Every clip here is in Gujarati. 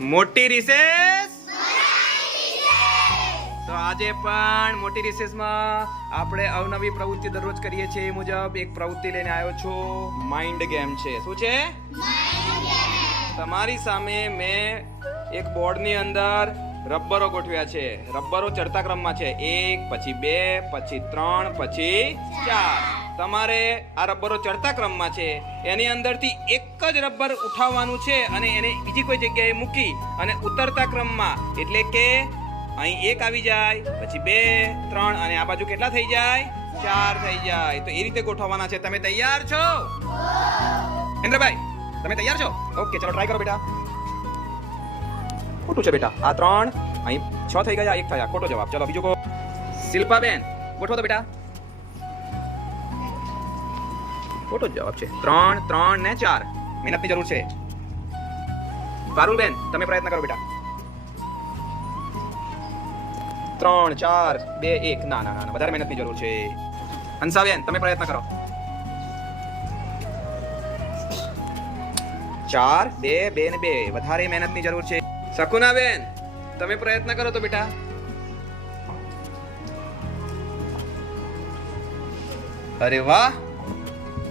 મોટી રિસેસ. તો આજે પણ મોટી રિસેસમાં આપણે અવનવી પ્રવૃત્તિ દરરોજ કરીએ છીએ એ મુજબ એક પ્રવૃત્તિ લઈને આવ્યો છું. માઇન્ડ ગેમ છે. શું છે? તમારી સામે મેં એક બોર્ડની અંદર રબરો ગોઠવ્યા છે. રબરો ચડતા ક્રમમાં છે. 1 પછી 2 પછી 3 પછી 4. તમારે આ રબરો ચડતા ક્રમમાં છે એની અંદરથી એક જ રબર ઉઠાવવાનું છે અને એને બીજી કોઈ જગ્યાએ મૂકી અને ઉતરતા ક્રમમાં, એટલે કે અહીં 1 આવી જાય, પછી 2 3 અને આ બાજુ કેટલા થઈ જાય? 4 થઈ જાય. તો એ રીતે ગોઠવવાના છે. તમે તૈયાર છો? ઇન્દ્રભાઈ, તમે તૈયાર છો? ઓકે, ચલો ટ્રાય કરો બેટા. ખોટું છે બેટા. આ 3 અહીં 6 થઈ ગયા, 1 થયા. ખોટો જવાબ. ચલો બીજું કો. શિલ્પાબેન, ગોઠવો તો બેટા. ખોટો જવાબ છે. 3 3 ને 4. મહેનતની જરૂર છે. પારુલબેન, તમે પ્રયત્ન કરો બેટા. 3 4 2 1. ના ના ના, વધારે મહેનતની જરૂર છે. હંસાબેન, તમે પ્રયત્ન કરો. 4 2 2 ને 2. વધારે મહેનતની જરૂર છે. શકુનાબેન, તમે પ્રયત્ન કરો તો બેટા. અરે વાહ.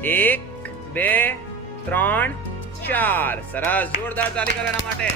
1 2 3 4. સરસ. જોરદાર તાલી કરો એના માટે.